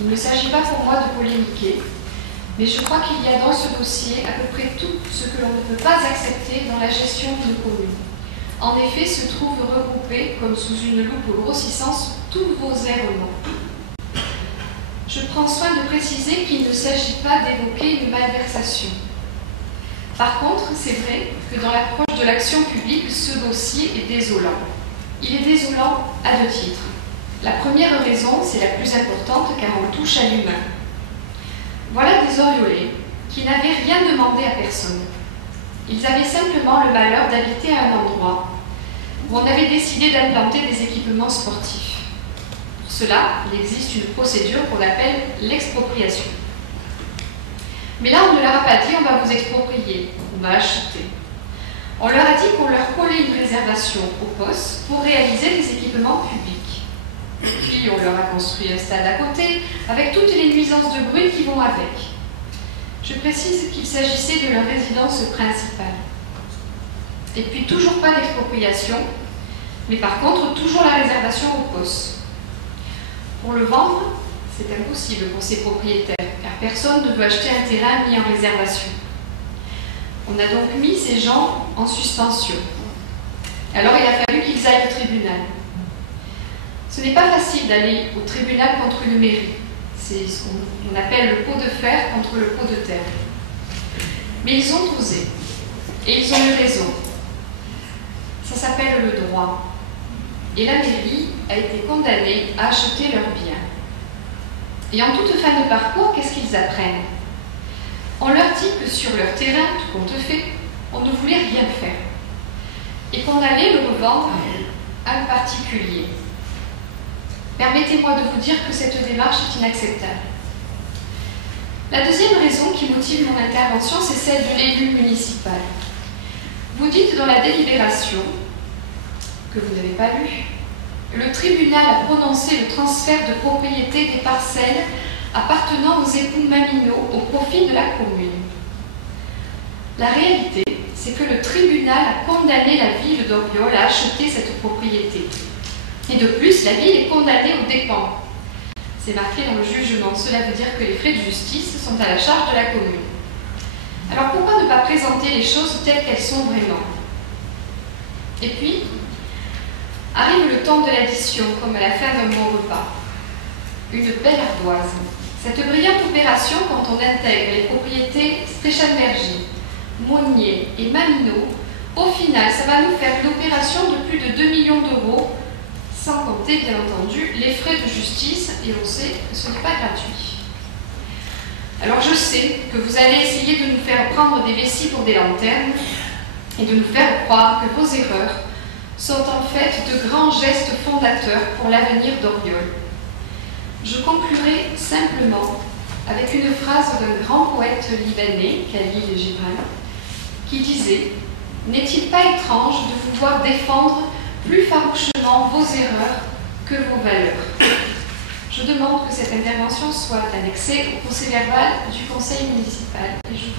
Il ne s'agit pas pour moi de polémiquer, mais je crois qu'il y a dans ce dossier à peu près tout ce que l'on ne peut pas accepter dans la gestion d'une commune. En effet, se trouvent regroupés, comme sous une loupe grossissante, tous vos errements. Je prends soin de préciser qu'il ne s'agit pas d'évoquer une malversation. Par contre, c'est vrai que dans l'approche de l'action publique, ce dossier est désolant. Il est désolant à deux titres. La première raison, c'est la plus importante car on touche à l'humain. Voilà des oriolés qui n'avaient rien demandé à personne. Ils avaient simplement le malheur d'habiter à un endroit où on avait décidé d'implanter des équipements sportifs. Pour cela, il existe une procédure qu'on appelle l'expropriation. Mais là, on ne leur a pas dit on va vous exproprier, on va acheter. On leur a dit qu'on leur collait une réservation au poste pour réaliser des équipements publics. Puis on leur a construit un stade à côté, avec toutes les nuisances de bruit qui vont avec. Je précise qu'il s'agissait de leur résidence principale. Et puis toujours pas d'expropriation, mais par contre toujours la réservation au poste. Pour le vendre, c'est impossible pour ces propriétaires, car personne ne veut acheter un terrain mis en réservation. On a donc mis ces gens en suspension. Alors il a fallu qu'ils aillent au tribunal. Ce n'est pas facile d'aller au tribunal contre une mairie. C'est ce qu'on appelle le pot de fer contre le pot de terre. Mais ils ont osé. Et ils ont eu raison. Ça s'appelle le droit. Et la mairie a été condamnée à acheter leurs biens. Et en toute fin de parcours, qu'est-ce qu'ils apprennent? On leur dit que sur leur terrain, tout compte fait, on ne voulait rien faire. Et qu'on allait le revendre à un particulier. Permettez-moi de vous dire que cette démarche est inacceptable. La deuxième raison qui motive mon intervention, c'est celle de l'élu municipal. Vous dites dans la délibération, que vous n'avez pas lu, le tribunal a prononcé le transfert de propriété des parcelles appartenant aux époux Maminot au profit de la commune. La réalité, c'est que le tribunal a condamné la ville d'Oriol à acheter cette propriété. Et de plus, la ville est condamnée aux dépens. C'est marqué dans le jugement. Cela veut dire que les frais de justice sont à la charge de la commune. Alors pourquoi ne pas présenter les choses telles qu'elles sont vraiment? Et puis, arrive le temps de l'addition, comme à la fin d'un bon repas. Une belle ardoise. Cette brillante opération, quand on intègre les propriétés Stréchan-Berger, Monnier et Maminot, au final, ça va nous faire une opération de plus de 2 millions d'euros, sans compter, bien entendu, les frais de justice, et on sait que ce n'est pas gratuit. Alors je sais que vous allez essayer de nous faire prendre des vessies pour des lanternes et de nous faire croire que vos erreurs sont en fait de grands gestes fondateurs pour l'avenir d'Oriol. Je conclurai simplement avec une phrase d'un grand poète libanais, Khalil Gibran, qui disait « N'est-il pas étrange de vous voir défendre plus farouchement vos erreurs que vos valeurs ?» Je demande que cette intervention soit annexée au procès-verbal du conseil municipal et je